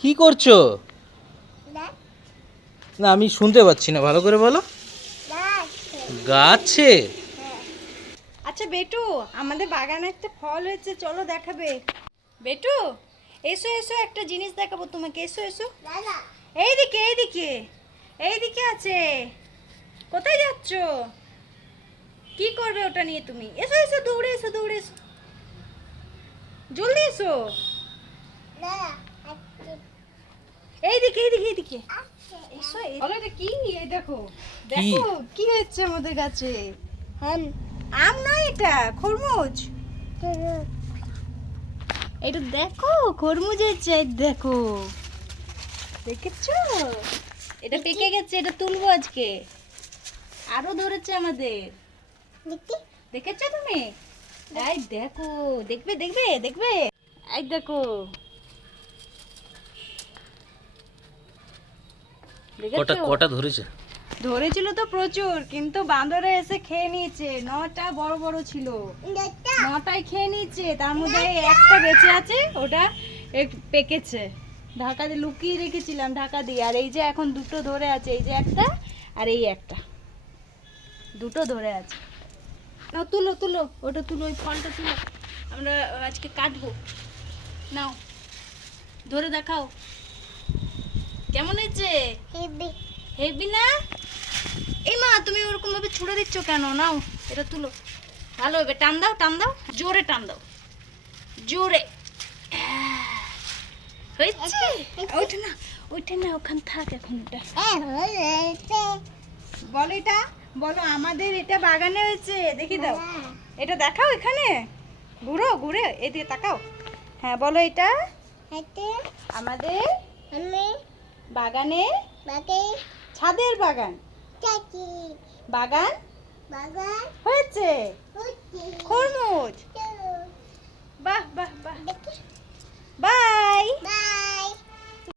কি করছ? না। আমি শুনতে পাচ্ছি না ভালো করে বলো। গাছে? আচ্ছা বেটু আমাদের বাগানে একটা ফল হয়েছে চলো দেখাবে। বেটু এসো এসো একটা জিনিস দেখাবো তোমাকে এসো এসো। এইদিকে এইদিকে এইদিকে আছে। কোথায় যাচ্ছ? কি করবে ওটা নিয়ে তুমি? এসো এসো দৌড়ে এসো দৌড়ে এসো। জলদি এসো। এইদিকে এসো এই- এটা কি? এই দেখো। দেখো কি হয়েছে আমাদের গাছে আম নয় এটা? খরমুজ? এটা দেখো খরমুজ হচ্ছে এই দেখো। দেখেছ? এটা পেকে গেছে এটা তুলবো আজকে। আরও ধরেছে আমাদের। দেখেছ তুমি? এই দেখো দেখবে দেখবে দেখবে। এই দেখো। কটা? কটা ধরেছে? ধরেছিল তো প্রচুর কিন্তু বান্দরে এসে খেয়ে নিয়েছে। নটা বড় বড় ছিল। নটাই খেয়ে নিয়েছে। তার মধ্যে একটা বেঁচে আছে ওটা পেকেছে। ঢাকা দিয়ে লুকিয়ে রেখেছিলাম ঢাকা দিয়ে। আর এই যে এখন দুটো ধরে আছে এই যে একটা আর এই একটা। দুটো ধরে আছে। নাও তুলো তুলো ওটা তুলো ওই ফলটা তুলো। আমরা আজকে কাটবো। নাও ধরে দেখাও। কেমন হয়েছে? হেবি না? এই মা তুমি ওরকম ভাবে ছুড়ে দিচ্ছ কেন? নাও এটা তুলো। ভালো হবে টান দাও টান দাও জোরে টান দাও। জোরে। হয়েছে? ওইটা না ওইটা না ওখান থাক এখন ওটা। বলো এটা বলো আমাদের এটা বাগানে হয়েছে দেখি দাও। এটা দেখাও এখানে। ঘুরো ঘুরে এদিকে তাকাও। হ্যাঁ বলো এটা। আমাদের বাগানে? ছাদের বাগান। বাগান? বাগান। হয়েছে। খরমুজ।